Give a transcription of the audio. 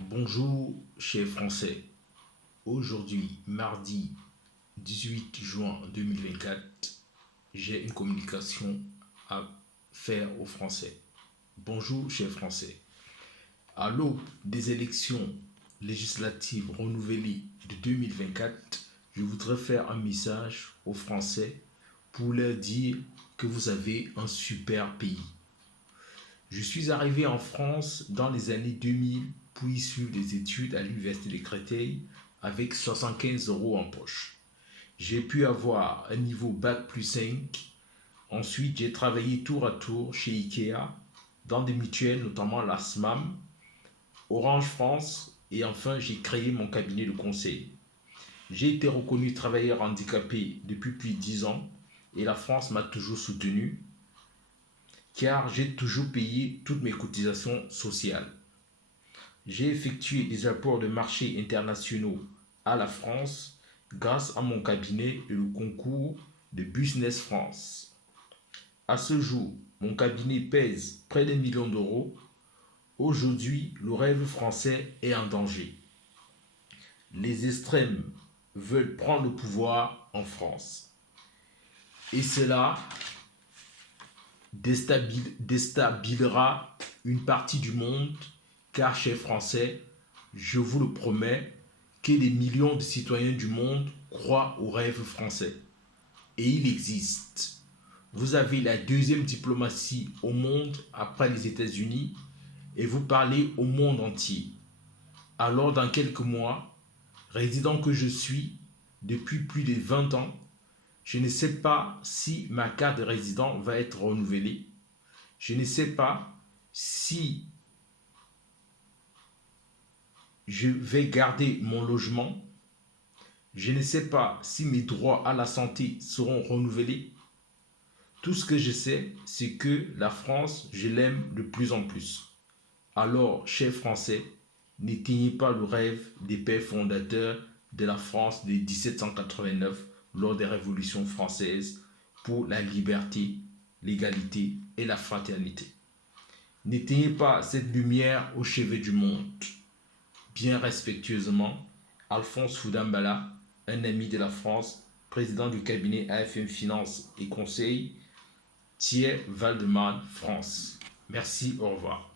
Bonjour, chers Français. Aujourd'hui, mardi 18 juin 2024, j'ai une communication à faire aux Français. Bonjour, chers Français. À l'aube des élections législatives renouvelées de 2024, je voudrais faire un message aux Français pour leur dire que vous avez un super pays. Je suis arrivé en France dans les années 2000 pour y suivre des études à l'Université de Créteil avec 75 euros en poche. J'ai pu avoir un niveau bac plus 5. Ensuite, j'ai travaillé tour à tour chez Ikea, dans des mutuelles, notamment la SMAM, Orange France, et enfin, j'ai créé mon cabinet de conseil. J'ai été reconnu travailleur handicapé depuis plus de 10 ans et la France m'a toujours soutenu car j'ai toujours payé toutes mes cotisations sociales. J'ai effectué des apports de marchés internationaux à la France grâce à mon cabinet et le concours de Business France. À ce jour, mon cabinet pèse près d'1 million d'euros. Aujourd'hui, le rêve français est en danger. Les extrêmes veulent prendre le pouvoir en France. Et cela déstabilisera une partie du monde, car, chers Français, je vous le promets, que des millions de citoyens du monde croient au rêve français. Et il existe. Vous avez la deuxième diplomatie au monde après les États-Unis et vous parlez au monde entier. Alors, dans quelques mois, résident que je suis depuis plus de 20 ans, je ne sais pas si ma carte de résident va être renouvelée. Je ne sais pas si je vais garder mon logement. Je ne sais pas si mes droits à la santé seront renouvelés. Tout ce que je sais, c'est que la France, je l'aime de plus en plus. Alors, chers Français, n'éteignez pas le rêve des pères fondateurs de la France de 1789 lors des révolutions françaises pour la liberté, l'égalité et la fraternité. N'éteignez pas cette lumière au chevet du monde. Bien respectueusement, Alphonse Foudambala, un ami de la France, président du cabinet AFM Finance et Conseil, Thiers, Val-de-Marne, France. Merci, au revoir.